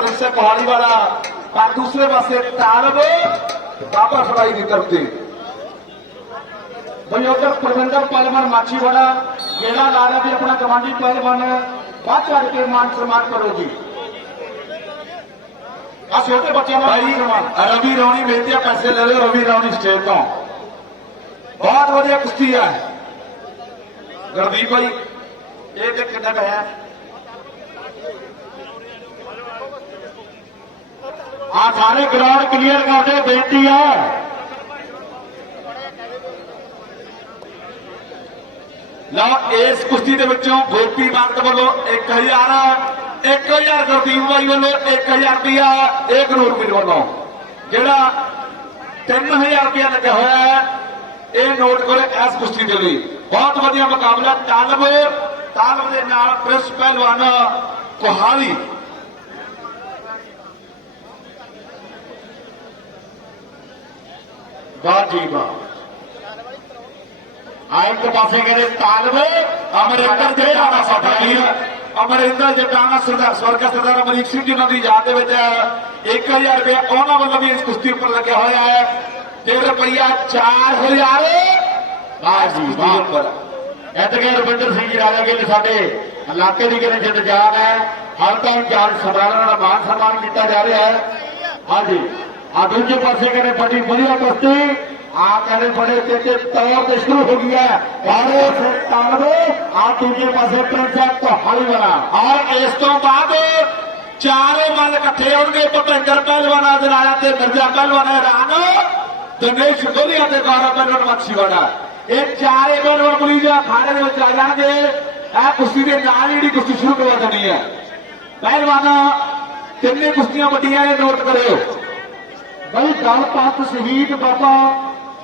Prince Kohali ਵਾਲਾ। ਪਰ ਦੂਸਰੇ ਪਾਸੇ ਤਾਲਬ ਬਾਬਾ ਸਰਾਈ ਦੀ ਤਰਫ ਤੇ। ਬਈ ਉਧਰ ਪ੍ਰਬੰਧਕ ਪਹਿਲਵਾਨ ਮਾਛੀ ਵਾਲਾ ਜਿਹੜਾ ਲਾ ਰਿਹਾ ਵੀ ਆਪਣਾ ਕਮਾਂਡੀ ਪਹਿਲਵਾਨ ਬਾਅਦ ਚੜ ਕੇ ਮਾਨ ਸਨਮਾਨ ਕਰੋ ਜੀ। ਆ ਛੋਟੇ ਬੱਚਿਆਂ ਦਾ ਭਾਈ ਰਵੀ ਰੌਣੀ ਬੇਨਤੀ ਆ ਪੈਸੇ ਲੈ ਲਿਓ ਰਵੀ ਰੌਣੀ ਸਟੇਜ ਤੋਂ। ਬਹੁਤ ਵਧੀਆ ਕੁਸ਼ਤੀ ਹੈ ਗੁਰਦੀਪ ਭਾਈ ਇਹ ਤੇ ਕਿੰਨਾ ਹੈ। ਆ ਸਾਰੇ ਗਰਾਊਂਡ ਕਲੀਅਰ ਕਰਦੇ ਬੇਨਤੀ ਹੈ ਲਓ, ਇਸ ਕੁਸ਼ਤੀ ਦੇ ਵਿੱਚੋਂ ਗੋਪੀ ਬੰਦ ਵੱਲੋਂ 1000 1000 ਗੁਰਦੀਪ ਬਾਈ ਵੱਲੋਂ 1000 ਰੁਪਿਆ ਇੱਕ ਨੂਰ ਵੀਰ ਵੱਲੋਂ, ਜਿਹੜਾ 3000 ਰੁਪਿਆ ਲੱਗਿਆ ਹੋਇਆ ਹੈ, ਇਹ ਨੋਟ ਕਰੋ ਇਸ ਕੁਸ਼ਤੀ ਦੇ ਲਈ। ਬਹੁਤ ਵਧੀਆ ਮੁਕਾਬਲਾ, ਤਾਲਬ ਤਾਲਬ ਦੇ ਨਾਲ ਪ੍ਰਿੰਸ ਪਹਿਲਵਾਨ ਕੋਹਾਲੀ। ਵਾਹ ਜੀ ਵਾਹ ਆ ਇੱਕ ਪਾਸੇ ਕਹਿੰਦੇ ਤਾਲਬ ਅਮਰਿੰਦਰ ਜਟਾਣਾ ਸਾਡਾ ਵੀਰ ਅਮਰਿੰਦਰ ਜਟਾਣਾ ਸਰਦਾਰ ਸਵਰਗਾ ਸਰਦਾਰ ਅਮਰੀਕ ਸਿੰਘ ਜੀ ਉਹਨਾਂ ਦੀ ਯਾਦ ਦੇ ਵਿੱਚ 1000 ਰੁਪਏ ਉਹਨਾਂ ਵੱਲੋਂ ਵੀ ਇਸ ਕੁਸ਼ਤੀ ਉੱਪਰ ਲੱਗਿਆ ਹੋਇਆ ਹੈ। ਤੇ ਰੁਪਈਆ 4000 ਵਾਹ ਜੀ ਵਾਹ। ਐਤਕੇ ਰਵਿੰਦਰ ਸਿੰਘ ਜੀ ਰਾਜਾ ਗਿੱਲ ਸਾਡੇ ਇਲਾਕੇ ਦੀ ਕਿਹਨੇ ਜਿੱਤ ਜਾਨ ਹੈ। ਹਰ ਤਾਂ ਚਾਰ ਸਮਾਰਾਂ ਦਾ ਮਾਨ ਸਨਮਾਨ ਕੀਤਾ ਜਾ ਰਿਹਾ ਹੈ। ਹਾਂਜੀ। ਆ ਦੂਜੇ ਪਾਸੇ ਕਹਿੰਦੇ ਬੜੀ ਵਧੀਆ ਕੁਸ਼ਤੀ। ਆ ਕਹਿੰਦੇ ਬੜੇ ਤੇਜ਼ੇ ਤੌਰ ਤੇ ਸ਼ੁਰੂ ਹੋ ਗਈ ਹੈ। ਬਾਰੇ ਸੇ ਤਾਲਬੇ ਆ ਦੂਜੇ ਪਾਸੇ ਪ੍ਰਿੰਸੈਸ ਕੋਹਾਲੀ ਵਾਲਾ ਔਰ ਇਸ ਤੋਂ ਬਾਅਦ ਚਾਰੇ ਮੱਲ ਇਕੱਠੇ ਹੋਣਗੇ ਭੁਪਿੰਦਰ ਪਹਿਲਵਾਨ ਅਜਨਾਇਆ ਤੇ ਮਿਰਜ਼ਾ ਪਹਿਲਵਾਨ ਹੈਰਾਨ ਦਿਨੇਸ਼ ਗੋਲੀਆ ਤੇ ਗੌਰਵ ਪਹਿਲਵਾਨ ਮੱਛੀਵਾੜਾ ਇਹ ਚਾਰੇ ਪਹਿਲਵਾਨ ਪੁਲਿਸ ਅਖਾੜੇ ਦੇ ਵਿੱਚ ਆ ਜਾਣਗੇ। ਇਹ ਕੁਸ਼ਤੀ ਦੇ ਨਾਲ ਜਿਹੜੀ ਕੁਸ਼ਤੀ ਸ਼ੁਰੂ ਕਰਵਾ ਦੇਣੀ ਹੈ। ਪਹਿਲਵਾਨ, ਤਿੰਨੇ ਕੁਸ਼ਤੀਆਂ ਵੱਡੀਆਂ ਨੇ, ਨੋਟ ਕਰਿਓ। ਬਈ ਗੱਲ ਪੰਥ ਸ਼ਹੀਦ ਬਾਬਾ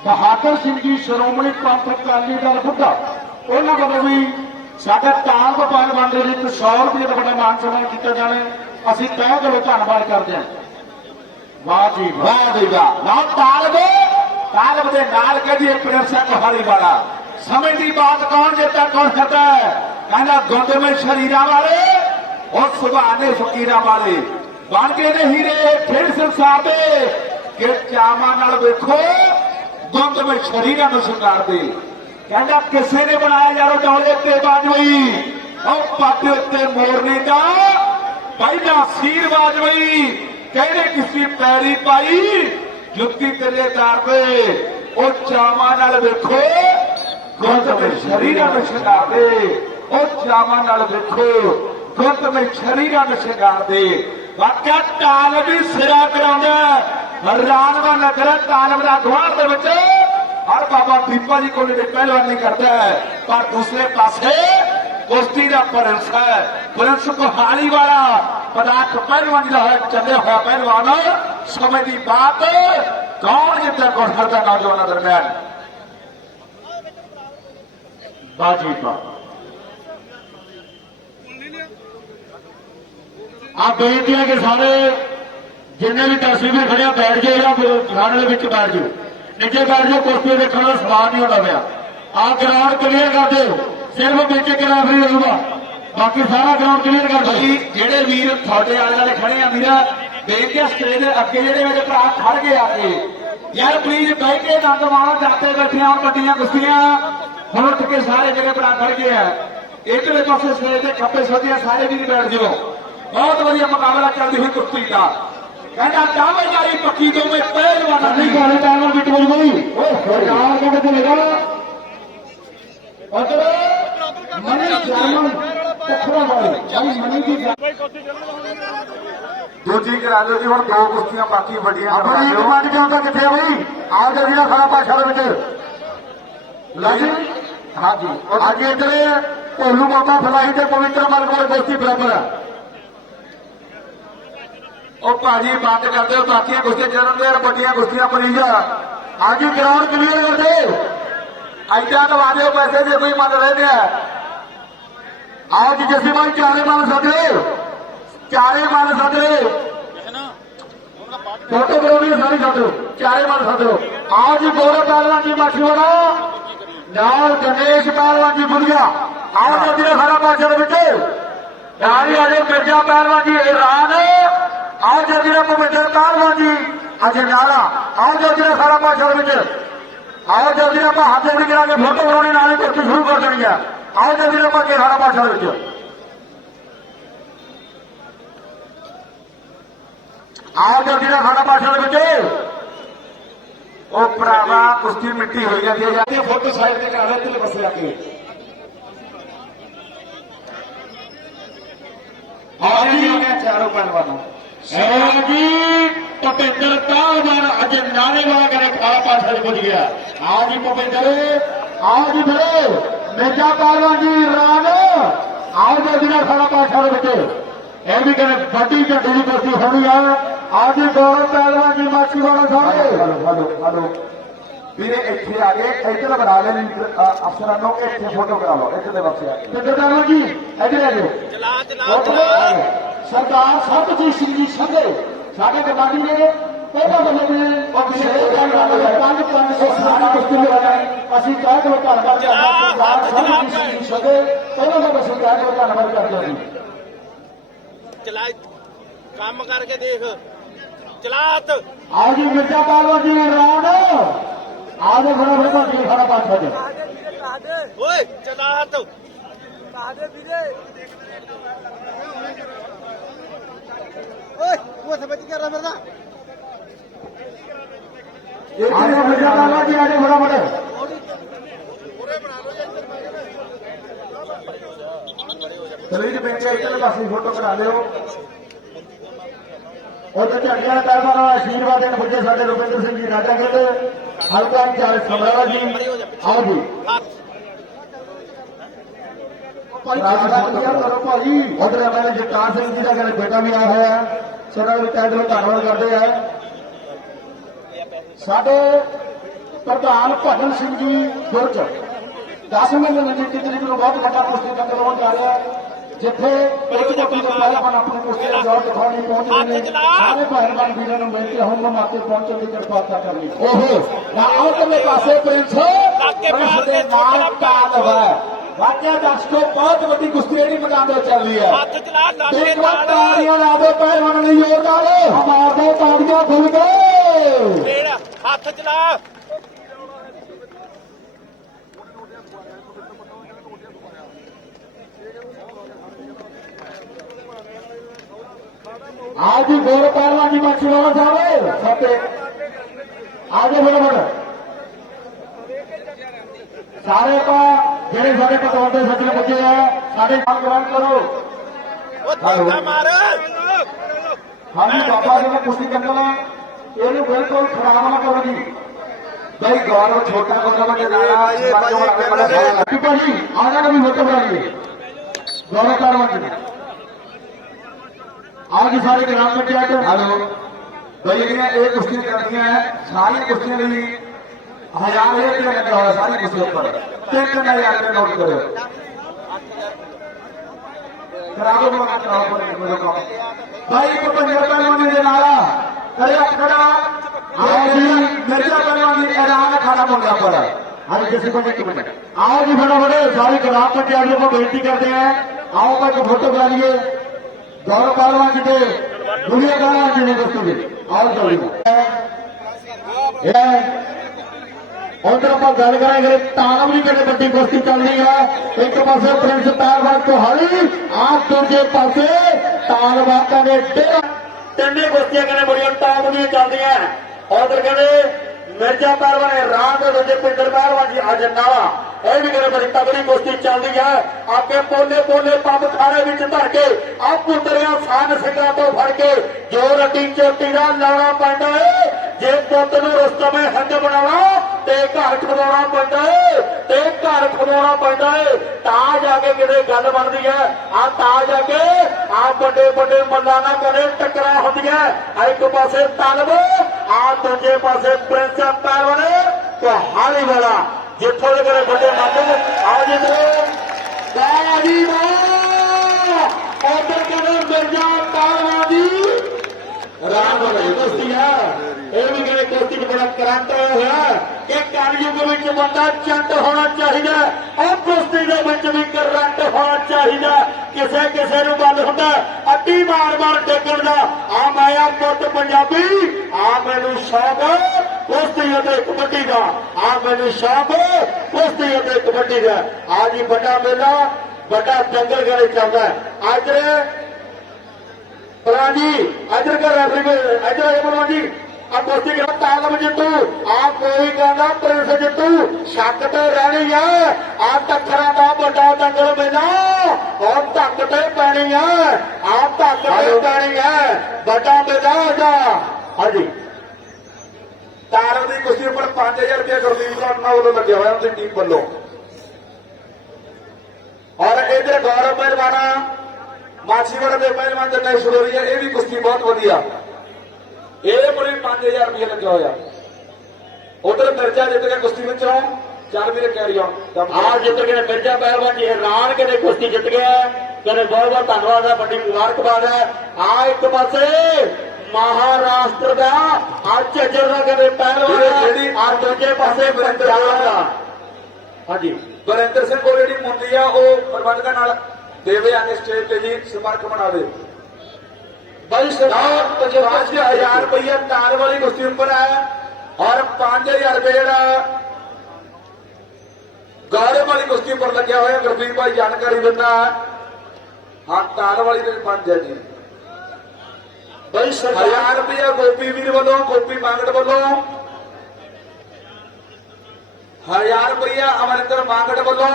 ਬਹਾਦਰ ਸਿੰਘ ਜੀ, ਸ਼੍ਰੋਮਣੀ ਪੰਥ ਅਕਾਲੀ ਦਲ ਬੁੱਢਾ। ਉਹਨਾਂ ਵੱਲੋਂ ਵੀ ਸਾਡਾ ਤਾਲਬ ਪਹਿਲਵਾਨ ਦੇ ਲਈ 100 ਰੁਪਏ ਦਾ ਬੜਾ ਮਾਨ ਸਨਮਾਨ ਕੀਤਾ ਜਾਣਾ ਹੈ। ਅਸੀਂ ਤਹਿ ਦਿਲੋਂ ਧੰਨਵਾਦ ਕਰਦੇ ਹਾਂ। ਵਾਹ ਜੀ ਵਾਹ। ਜੀ ਵਾਹ। ਨਾ ਤਾਲਬ ਤਾਲਬ ਦੇ ਨਾਲ ਕਹਦੀ ਪ੍ਰਿੰਸ ਕੋਹਾਲੀ ਵਾਲਾ ਸਮੇਂ ਦੀ ਬਾਤ ਕੌਣ ਜਿੱਤਾ ਕੌਣ ਖਤਾ ਹੈ? ਕਹਿੰਦਾ ਗੁੰਦਮੇ ਸ਼ਰੀਰਾਂ ਵਾਲੇ ਉਹ ਸੁਭਾਨੇ ਫਕੀਰਾਂ ਵਾਲੇ। ਬਣ ਕੇ ਨੇ ਹੀਰੇ ਫਿਰ ਸੰਸਾਰ ਦੇ ਕਿ ਚਾਵਾਂ ਨਾਲ ਵੇਖੋ? ਦੁੱਧ ਗੁੰਦਮੇ ਸ਼ਰੀਰਾਂ ਨੂੰ ਸ਼ਿੰਗਾਰਦੇ ਕਹਿੰਦਾ, ਕਿਸੇ ਨੇ ਬਣਾਇਆ ਯਾਰੋ ਡੋਲੇ ਤੇ ਬਾਜਵਈ ਉਹ ਪੱਟ ਉੱਤੇ ਮੋਰਨੀ ਦਾ ਪਹਿਲਾ ਸੀਰ ਬਾਜਵਈ ਕਹਿੰਦੇ ਕਿਸੇ ਪੈਰੀ ਪਾਈ? ਜੁੱਤੀ ਤੇਰੇ ਦਾਰ ਤੇ। ਉਹ ਚਾਵਾਂ ਨਾਲ ਵੇਖੋ, ਦੁੱਧ ਮੇ ਸ਼ਰੀਰਾਂ ਨੂੰ ਸ਼ਿੰਗਾਰਦੇ ਉਹ ਚਾਵਾਂ ਨਾਲ ਵੇਖੋ, ਦੁੱਧ ਮੇ ਸ਼ਰੀਰਾਂ ਨੂੰ ਸ਼ਿੰਗਾਰਦੇ ਵਾਕਿਆ ਤਾਲ ਵੀ ਸਿਰਾ ਕਰਾਉਂਦਾ ਰਾਨਵਾ ਨਗਰ ਤਾਲਬ ਦਾ ਗਵਾਹ ਦੇ ਵਿੱਚ। ਹਰ ਬਾਬਾ ਦੀਪਾ ਜੀ ਕੋਲ ਵੀ ਪਹਿਲਵਾਨੀ ਕਰਦਾ ਹੈ, ਪਰ ਦੂਸਰੇ ਪਾਸੇ ਕੁਸ਼ਤੀ ਦਾ ਪ੍ਰਿੰਸ ਹੈ। ਪ੍ਰਿੰਸ ਕੋਹਾਲੀ ਵਾਲਾ ਪਦਾਰਥ ਪਹਿਲਵਾਨ ਦਾ ਹੋਇਆ ਚੱਲਿਆ ਹੋਇਆ ਪਹਿਲਵਾਨ। ਸਮੇਂ ਦੀ ਬਾਤ, ਕੌਣ ਜਿੱਤਿਆ, ਕੌਣ ਹਰਦਾ ਨੌਜਵਾਨਾਂ ਦਰਮਿਆਨ? ਬਾਜੀ ਜੀ ਆ ਬੇਨਤੀ ਹੈ ਕਿ ਸਾਰੇ ਜਿੰਨੇ ਵੀ ਤਸਵੀਰ ਖੜਿਆ, ਬੈਠ ਜਾਓ ਜਾਂ ਖਾਣੇ ਦੇ ਵਿੱਚ ਬੈਠ ਜਾਓ। ਨੀਚੇ ਬੈਠ ਜਾਓ ਕੁਰਸੀ ਦੇਖਣ ਦਾ ਸਵਾਦ ਨਹੀਂ ਹੁੰਦਾ ਪਿਆ। ਆ ਗਰਾਊਂਡ ਕਲੀਅਰ ਕਰ ਦਿਓ। ਸਿਰਫ ਵਿੱਚ ਗਰਾਫਰੀ ਰਹੂਗਾ। ਬਾਕੀ ਸਾਰਾ ਗਰਾਊਂਡ ਕਲੀਅਰ ਕਰ ਦਿਓ। ਜਿਹੜੇ ਵੀਰ ਤੁਹਾਡੇ ਆਲੇ ਵਾਲੇ ਖੜੇ ਆ, ਵੀਰਾ, ਬੇਨਤੀ ਆ ਸਟੇਜ ਦੇ ਅੱਗੇ ਜਿਹੜੇ ਮੇਰੇ ਭਰਾ ਖੜ ਗਏ ਆ ਕੇ ਯਾਰ ਪਲੀਜ਼ ਬਹਿ ਕੇ ਆਨੰਦ ਮਾਣੋ ਜਾਤੇ ਬੈਠੀਆਂ ਹੁਣ ਵੱਡੀਆਂ ਕੁਸ਼ਤੀਆਂ ਹੁਣ ਉੱਠ ਕੇ ਸਾਰੇ ਜਿਹੜੇ ਭਰਾ ਖੜ ਗਏ ਆ, ਇਧਰਲੇ ਪਾਸੇ ਸਟੇਜ ਦੇ ਖੱਬੇ ਸੱਜੇ ਸਾਰੇ ਵੀਰ ਬੈਠ ਜਿਓ। ਬਹੁਤ ਵਧੀਆ ਮੁਕਾਬਲਾ ਚੱਲਦੀ ਹੋਈ ਕੁਸ਼ਤੀ ਦਾ। ਕਹਿੰਦਾ ਦਾਅਵੇਦਾਰੀ ਪੱਕੀ ਦੋਵੇਂ ਪਹਿਲਵਾਨਾਂ ਨਹੀਂ ਕਾਲੇ ਟਾਈਮ ਵਿੱਚ ਬੋਲ ਗਈ। ਓਏ ਯਾਰ ਕਿਹਦੇ ਤੇ ਲਗਾ ਅਦਰ ਮਨੀ ਜਾਮਨ ਪੱਖਰਾ ਵਾਲੇ। ਭਾਈ ਮਨੀ ਦੀ ਦੂਜੀ ਕਰਾ ਲਓ ਜੀ ਹੁਣ ਦੋ ਕੁਸ਼ਤੀਆਂ ਬਾਕੀ ਵੱਡੀਆਂ ਕਰਵਾ ਆਪਣੀ ਦਿਓ। ਕਮਾਂਡ ਜਾਂਦਾ ਕਿੱਥੇ ਆ ਬਈ? ਆ ਜਾ ਵੀਰਾ ਖੜਾ ਭਾਸ਼ਾ ਦੇ ਵਿੱਚ। ਲਾਜੀ ਹਾਂਜੀ। ਅੱਜ ਇੱਧਰ ਭੋਲੂ ਬਾਬਾ ਫਲਾਈ ਤੇ ਪਵਿੱਤਰ ਮਨ ਕੋਲ ਦੋਸਤੀ ਬਰਾਬਰ ਆ। ਉਹ ਭਾਜੀ ਬੰਦ ਕਰ ਦਿਓ, ਬਾਕੀਆਂ ਕੁਸ਼ਤੀਆਂ ਚੱਲਣ ਦੇ ਵੱਡੀਆਂ ਕੁਸ਼ਤੀਆਂ ਪਲੀਜ਼ ਅੱਜ ਗਰਾਊਂਡ ਕਲੀਅਰ ਕਰ ਦੇ ਐਦਾਂ ਦਵਾ ਦਿਓ, ਪੈਸੇ ਜੇ ਕੋਈ ਮੰਨ ਲੈਂਦੇ ਆ। ਜੀ ਜੱਸੀ ਭਾਈ, ਚਾਰੇ ਮੰਨ ਸਕਦੇ ਚਾਰੇ ਮੰਨ ਸਕਦੇ ਫੋਟੋ ਕਰਾਉਣੀ ਹੈ ਸਾਰੀ ਸਦਰੋ ਚਾਰੇ ਮਨ ਸਦਰੋ ਅੱਜ ਗੋਰੇ ਪਹਿਲਵਾਨ ਜੀ ਮਛੂੜਾ ਨਾਲ ਗਣੇਸ਼ ਪਹਿਲਵਾਨ ਜੀ ਬੁਲੀਆ ਆਓ ਜੱਦੀ ਸਾਰਾ ਪਾਸੇ ਦੇ ਵਿੱਚ। ਨਾਲ ਹੀ ਆਜੋ ਮਿਰਜ਼ਾ ਪਹਿਲਵਾਨ ਜੀ ਇਰਾਨ ਆਓ ਜਲਦੀ ਨਾਲ ਭੁਪਿੰਦਰ ਕਾਲਵਾ ਜੀ? ਅਜੇ ਆਓ ਜਲਦੀ ਨਾਲ ਸਾਰਾ ਪਾਸ਼ਾ ਦੇ ਵਿੱਚ। ਆਓ ਜਲਦੀ ਨਾਲ ਆਪਾਂ ਹੱਥ ਜੋੜ ਕੇ ਲਾਗੇ ਫੋਟੋ ਬਣਾਉਣੀ, ਨਾਲ ਹੀ ਕੁਰਸੀ ਸ਼ੁਰੂ ਕਰ ਦੇਣੀ ਆ। ਆਓ ਜਲਦੀ ਨਾਲ ਆਪਾਂ ਅੱਗੇ ਸਾਰਾ ਪਾਸ਼ਾ ਦੇ ਵਿੱਚ। ਆਓ ਜਲਦੀ ਨਾਲ ਸਾਰਾ ਪਾਸ਼ਾ ਦੇ ਵਿੱਚ। ਉਹ ਭਰਾਵਾ, ਕੁਸ਼ਤੀ ਮਿੱਟੀ ਹੋਈ ਜਾਂਦੀ ਹੈ ਇਹ ਫੋਟੋ ਸਾਈਡ ਤੇ ਕਰਾ ਰਹੇ ਬਸੇ ਆ ਕੇ। ਆਓ ਜੀ ਚਾਰੋਂ ਪਹਿਲਵਾਨਾਂ ਸੋ ਜੀ ਭੁਪਿੰਦਰ ਕਾਲਵਾਨ ਅੱਜ ਨਾਲੇ ਵਾਲਾ ਕਰੇ ਖਾਲਾ ਪਾਸ਼ਾ ਦੇ ਪੁੱਜ ਗਿਆ ਆਓ ਜੀ ਭੁਪਿੰਦਰ ਆਓ ਜੀ ਫਿਰ ਮੇਜਾ ਕਾਲਵਾਨ ਜੀ ਰਾਨ ਆਓ ਜਲਦੀ ਨਾਲ ਖਾਲਾ ਪਾਸ਼ਾ ਦੇ ਵਿੱਚ ਇਹ ਵੀ ਕਹਿੰਦੇ ਵੱਡੀ ਝੰਡੀ ਦੀ ਕੁਸ਼ਤੀ ਹੋਣੀ ਆ ਆਓ ਜੀ ਗੌਰਵ ਪਹਿਲਵਾਨ ਜੀ ਮਾਚੀ ਵਾਲਾ ਸਾਰੇ ਹਲੋ ਹਲੋ ਹਲੋ ਵੀਰੇ ਇੱਥੇ ਆ ਗਏ ਇੱਧਰ ਬਣਾ ਲੈ ਅਫਸਰਾਂ ਨੂੰ ਇੱਥੇ ਫੋਟੋ ਕਰਾ ਲਓ ਇੱਥੇ ਦੇ ਬਸੇ ਆ ਕੇ ਭੁਪਿੰਦਰ ਕਾਲਵਾਨ ਜੀ ਇੱਧਰ ਆ ਜਾਓ ਚਲਾ ਚਲਾ ਚਲਾ ਸਰਦਾਰ ਸਤਜੀਤ ਸਿੰਘ ਜੀ ਸੰਘੇ। ਸਾਡੇ ਕਮਾਂਡੀ ਨੇ ਪਹਿਲਾਂ ਬੰਦੇ ਨੇ ਉਹ ਵਿਸ਼ੇਸ਼ ਗੱਲ ਕਰ ਪੰਜ ਪੰਜ ਸੌ ਸਾਰਾ ਕੁਸ਼ਤੀ ਲਗਾਈ ਅਸੀਂ ਕਹਿ ਕੇ ਧੰਨਵਾਦ ਕਰਦੇ ਹਾਂ। ਸਰਦਾਰ ਸਤਜੀਤ ਸਿੰਘ ਜੀ ਸੰਘੇ। ਪਹਿਲਾਂ ਤਾਂ ਅਸੀਂ ਕਹਿ ਕੇ ਧੰਨਵਾਦ ਕਰਦੇ ਹਾਂ ਜੀ। ਚਲਾ ਕੰਮ ਕਰਕੇ ਦੇਖ। ਚਲਾਤ। ਆਓ ਜੀ ਮਿਰਜ਼ਾ ਪਾਲਵਾ ਜੀ ਰਾਉਣ ਆਓ ਜੀ ਫੜਾ ਫੜਾ ਜੀ ਫੜਾ ਪਾਛਾ ਜੀ। ਓਏ ਚਲਾਤ। ਓਏ ਉਹ ਸਮਝ ਕੇ ਰਹਾ ਮਰਦਾ ਆਓ ਜੀ ਮਿਰਜ਼ਾ ਜੀ, ਆਜੋ ਫੜਾ ਚਲੋ ਜੀ ਬੇਟੇ ਇੱਧਰ ਪਾਸੇ ਫੋਟੋ ਕਰਾ ਲਿਓ। ਉਹਦੇ ਝੰਡੀਆਂ ਕਰਵਾਉਣ ਵਾਲਾ ਆਸ਼ੀਰਵਾਦ ਦੇਣ ਪੁੱਜੇ ਸਾਡੇ ਰੁਪਿੰਦਰ ਸਿੰਘ ਜੀ, ਰਾਜਾ ਕਹਿੰਦੇ ਹਲਕਾ ਇੰਚਾਰਜ ਸਮਰਾਲਾ ਜੀ। ਆਓ ਜੀ ਭਾਈ ਸਾਡਾ ਕਲੀਅਰ ਕਰੋ ਭਾਈ ਉਧਰ ਐਮਐਲਏ ਜਗਤਾਰ ਸਿੰਘ ਜੀ ਦਾ ਕਹਿੰਦੇ ਬੇਟਾ ਵੀ ਆਇਆ ਹੋਇਆ ਹੈ ਸੋ ਉਹਨਾਂ ਦੇ ਤਹਿ ਦਿਲੋਂ ਧੰਨਵਾਦ ਕਰਦੇ ਆ। ਸਾਡੇ ਪ੍ਰਧਾਨ ਭਜਨ ਸਿੰਘ ਜੀ ਗੁਰਜ 10 ਮਹੀਨੇ ਦੀ ਨਿੱਕੀ ਤਰੀਕ ਨੂੰ ਬਹੁਤ ਵੱਡਾ ਕੁਸ਼ਤੀ ਦੰਗਲ ਹੋਣ ਜਾ ਰਿਹਾ ਜਿੱਥੇ ਇੱਕ ਜੱਟੀ ਤੋਂ ਪਹਿਲਾਂ ਆਪਾਂ ਆਪਣੀ ਕੁਸ਼ਤੀ ਦਾ ਜੋਰ ਦਿਖਾਉਣੀ ਪਹੁੰਚਦੇ ਨੇ। ਸਾਰੇ ਪਹਿਲਵਾਨ ਵੀਰਾਂ ਨੂੰ ਬੇਨਤੀ ਹੈ ਹੁਣ ਮਾਤੇ ਪਹੁੰਚਣ ਦੀ ਕਿਰਪਾਲਤਾ ਕਰਨੀ। ਓਹੋ। ਨਾ ਆਉਟਲੇ ਪਾਸੇ ਪ੍ਰਿੰਸ। ਪ੍ਰਿੰਸ ਦੇ ਨਾਲ ਤਾਲ ਹੈ। ਵਾਕਿਆ ਦੱਸ ਤੋਂ ਬਹੁਤ ਵੱਡੀ ਕੁਸ਼ਤੀ ਜਿਹੜੀ ਮੈਦਾਨ ਦੇ ਵਿੱਚ ਚੱਲ ਰਹੀ ਹੈ ਹੱਥ ਚਲਾ ਲਾਗੇ ਇੱਕ ਵਾਰ ਨਾਲ ਤਾੜੀਆਂ ਲਾ ਦਿਓ ਪਹਿਲਵਾਨਾਂ ਲਈ ਜ਼ੋਰਦਾਰ ਮਾਰਦੇ ਤਾੜੀਆਂ ਖੁੱਲ ਗਏ ਫੇਰ ਹੱਥ ਚਲਾ आज ही गौरव पहलवान जी मच्छी वाला जावे सत्य आगे बोलो बोलो ਸਾਰੇ ਤੋਂ ਜਿਹੜੇ ਸਾਡੇ ਪਤਵੰਤ ਦੇ ਸੱਜਣ ਪੁੱਜੇ ਆ ਸਾਡੇ ਨਾਲ ਗ੍ਰਹਿਣ ਕਰੋ। ਉਹ ਧੱਕਾ ਮਾਰ। ਹਾਂਜੀ ਬਾਬਾ ਜੀ ਨੇ ਕੁਸ਼ਤੀ ਕੰਗਲ ਇਹਨੂੰ ਬਿਲਕੁਲ ਖਰਾਬ ਨਾ ਕਰੋ ਜੀ। ਬਈ ਗੌਰਵ ਛੋਟਾ ਗੌਰਵ ਦੇ ਨਾਲ ਭਾਈ ਭਾਈ ਭਾਈ ਆ ਜਾਣਾ ਵੀ ਮੋਟੇ ਬਣਾ ਲਈਏ ਗੌਰਵ ਕਾਰਵਾਂ ਜੀ आज सारे ग्राम पंचायत हेलो तो ये कुश्तियां करती हैं सारी कुश्तियां हजार एक में जो है सारी मुसीबत पर चेक करना यार में नोट करो खराबों को मत रहो पर मुझे को भाई को तो निर्भर होने देना करे अपना आओ भी निर्भर बनवाने का राह खराब होना पड़ा हम किसी को नहीं बने आओ जी फटाफट सारी ग्राम पंचायतों को बेनती करते हैं आओ तक फोटो बना लिए गौरव पालवा जी के दुनिया का नाम जी दोस्तों जी आओ जल्दी ਉਧਰ ਆਪਾਂ ਗੱਲ ਕਰਾਂਗੇ ਤਾਲਮ ਦੀ ਕਿਹੜੇ ਵੱਡੀ ਕੁਸ਼ਤੀ ਚੱਲਦੀ ਰਹੀ ਹੈ। ਇੱਕ ਪਾਸੇ ਪ੍ਰਿੰਸ ਤਾਲਵਾਨ ਤੋਂ ਹਾਲੀ ਆਪ ਦੂਜੇ ਪਾਸੇ ਤਾਲਵਾਕਾਂ ਦੇ ਡੇਰਾ। ਤਿੰਨੇ ਕੁਸ਼ਤੀਆਂ ਕਹਿੰਦੇ ਬੜੀਆਂ ਟਾਪ ਦੀਆਂ ਚੱਲਦੀਆਂ। ਉਧਰ ਕਹਿੰਦੇ ਮਿਰਜ਼ਾ ਪਹਿਲਵਾਨ ਨੇ ਰਾਤ ਦੇ ਦੂਜੇ ਪਿੰਦਰ ਪਹਿਲਵਾਨ ਜੀ ਅੱਜ ਨਾਲਾ। ਇਹ ਵੀ ਕਹਿੰਦੇ ਬੜੀ ਤਗੜੀ ਕੁਸ਼ਤੀ ਚੱਲਦੀ ਹੈ ਆਪੇ ਪੋਲੇ ਪੋਲੇ ਪੰਪ ਖਾੜੇ ਵਿੱਚ ਧਰ ਕੇ ਆਪ ਉਤਰਿਆ ਸਾਨ ਸਿੰਘਾਂ ਤੋਂ ਫੜ ਕੇ ਜੋ ਰੱਡੀ ਚੋਟੀ ਦਾ ਲਾਉਣਾ ਪੈਂਦਾ ਏ। ਜੇ ਪੁੱਤ ਨੂੰ ਰਸਤਮੇ ਹੰਦ ਬਣਾਉਣਾ, ਤੇ ਘਰ ਖਵਾਉਣਾ ਪੈਂਦਾ ਏ। ਤੇ ਘਰ ਖਵਾਉਣਾ ਪੈਂਦਾ ਏ। ਤਾਂ ਜਾ ਕੇ ਕਿਤੇ ਗੱਲ ਬਣਦੀ ਹੈ ਆ ਤਾਂ ਜਾ ਕੇ ਆ ਵੱਡੇ ਵੱਡੇ ਮੱਲਾਂ ਨਾਲ ਕਦੇ ਟੱਕਰਾਂ ਹੁੰਦੀਆਂ। ਆ ਇੱਕ ਪਾਸੇ ਤਲਬ ਆ ਦੂਜੇ ਪਾਸੇ ਪ੍ਰਿੰਸ ਪਹਿਲਵਾਨ ਤੇ ਹਾਲੀ ਵਾਲਾ ਜਿੱਥੋਂ ਦੇ ਕਰੇ ਵੱਡੇ ਮੱਲ ਆ ਜਿੱਥੇ ਬਾਜੀ ਵਾਹ ਉਧਰ ਕਹਿੰਦੇ ਮਿਰਜ਼ਾ ਪਹਿਲਵਾਨ ਦੀ ਰਾਮ ਵਾਲੀ ਕੁਸ਼ਤੀ ਆ ਇਹ ਵੀ ਕਹਿੰਦੇ ਕੁਸ਼ਤੀ ਬੜਾ ਕਰੰਟ ਹੋਇਆ। ਕਿ ਕਲਯੁਗ ਵਿੱਚ ਬੰਦਾ ਚੰਟ ਹੋਣਾ ਚਾਹੀਦਾ ਉਹ ਕੁਸ਼ਤੀ ਦੇ ਵਿੱਚ ਵੀ ਕਰੰਟ ਹੋਣਾ ਚਾਹੀਦਾ ਕਿਸੇ ਕਿਸੇ ਨੂੰ ਗੱਲ ਹੁੰਦਾ ਅੱਡੀ ਮਾਰ ਮਾਰ ਡੇਗਣ ਦਾ। ਆ ਮੈਂ ਪੁੱਤ ਪੰਜਾਬੀ, ਆ ਮੈਨੂੰ ਸ਼ੌਕ ਕੁਸ਼ਤੀ ਅਤੇ ਕਬੱਡੀ ਦਾ। ਆ ਮੈਨੂੰ ਸ਼ੌਕ ਕੁਸ਼ਤੀ ਅਤੇ ਕਬੱਡੀ ਦਾ। ਆ ਜੀ ਵੱਡਾ ਮੇਲਾ, ਵੱਡਾ ਦੰਗਲ ਗਲੇ ਚੱਲਦਾ ਅੱਜ ਪ੍ਰਧਾਨ ਜੀ ਅਜਰ ਕਰ ਰੈਫਰੀ ਅਜਰ ਇਹ ਜੀ। ਆ ਕੁਸ਼ਤੀ ਕਰਾ ਤਾਲਮ ਜਿੱਤੂ ਆ ਕੋਈ ਕਹਿੰਦਾ ਪ੍ਰਿੰਸ ਜਿੱਤੂ ਸ਼ੱਕ ਤੇ ਰਹਿਣੀ ਆ ਆ ਟੱਕਰਾਂ ਦਾ ਵੱਡਾ ਦੰਗਲ ਮੇਲਾ ਉਹ ਧੱਕ ਤੇ ਪੈਣੀ ਆ ਆ ਧੱਕ ਤੇ ਪੈਣੀ ਆ ਵੱਡਾ ਮੇਲਾ ਜਾ ਹਾਂਜੀ। ਤਾਰਕ ਦੀ ਕੁਸ਼ਤੀ ਉੱਪਰ 5000 ਰੁਪਏ ਗੁਰਦੀਪ ਰਾਣਾ ਵੱਲੋਂ ਲੱਗਿਆ ਹੋਇਆ ਉਹਦੀ ਟੀਮ ਵੱਲੋਂ। ਔਰ ਇਧਰ ਗੌਰਵ ਪਹਿਲਵਾਨਾ ਮਾਛੀਵਾੜਾ ਦੇ ਪਹਿਲਵਾਨ ਤੇ ਨੈਸ਼ਨਲ ਹੋ ਰਹੀ ਹੈ ਇਹ ਵੀ ਕੁਸ਼ਤੀ ਬਹੁਤ ਵਧੀਆ। ਇਹ ਮੁਰੇ 5000 ਰੁਪਏ ਲੱਗਿਆ ਹੋਇਆ ਉਧਰ ਮਿਰਜ਼ਾ ਜਿੱਤ ਗਿਆ ਕੁਸ਼ਤੀ ਵਿੱਚੋਂ ਚੱਲ ਵੀਰੇ ਕੈਰੀ ਆਨ ਆ ਜਿੱਤ ਕੇ ਮਿਰਜ਼ਾ ਪਹਿਲਵਾਨ ਜੀ ਹੈਰਾਨ ਕਿਤੇ ਕੁਸ਼ਤੀ ਜਿੱਤ ਗਿਆ ਕਹਿੰਦੇ ਬਹੁਤ ਬਹੁਤ ਧੰਨਵਾਦ ਹੈ ਵੱਡੀ ਮੁਬਾਰਕਬਾਦ ਹੈ। ਆ ਇੱਕ ਪਾਸੇ ਮਹਾਰਾਸ਼ਟਰ ਦਾ ਆ ਝੱਜਰ ਦਾ ਕਹਿੰਦੇ ਪਹਿਲਵਾਨ ਜਿਹੜੀ- ਆ ਦੂਜੇ ਪਾਸੇ ਪੰਜਾਬ ਦਾ। ਹਾਂਜੀ ਵਰਿੰਦਰ ਸਿੰਘ ਕੋਲ ਜਿਹੜੀ ਮੁੰਡੀ ਆ ਉਹ ਪ੍ਰਬੰਧਕਾਂ ਨਾਲ ਦੇਵੇ ਆਨੇ ਸਟੇਜ ਤੇ ਜੀ ਸੰਪਰਕ ਬਣਾਵੇ। 5000 ਰੁਪਏ ਤਾਰ ਵਾਲੀ ਕੁਸ਼ਤੀ ਉੱਪਰ ਹੈ ਔਰ 5000 ਰੁਪਏ ਜਿਹੜਾ ਗੌਰਵ ਵਾਲੀ ਕੁਸ਼ਤੀ ਉੱਪਰ ਲੱਗਿਆ ਹੋਇਆ ਗੁਰਬੀਰ ਭਾਈ ਜਾਣਕਾਰੀ ਦਿੰਦਾ ਹੈ। ਤਾਰ ਵਾਲੀ ਦੇ ਪੰਜ ਹੈ ਜੀ ਬਈ ਸਰਦਾਰ 1000 ਰੁਪਏ ਗੋਪੀ ਵੀਰ ਵੱਲੋਂ ਗੋਪੀ ਮੰਗੜ ਵੱਲੋਂ 1000 ਰੁਪਏ ਅਮਰਿੰਦਰ ਮੰਗੜ ਵੱਲੋਂ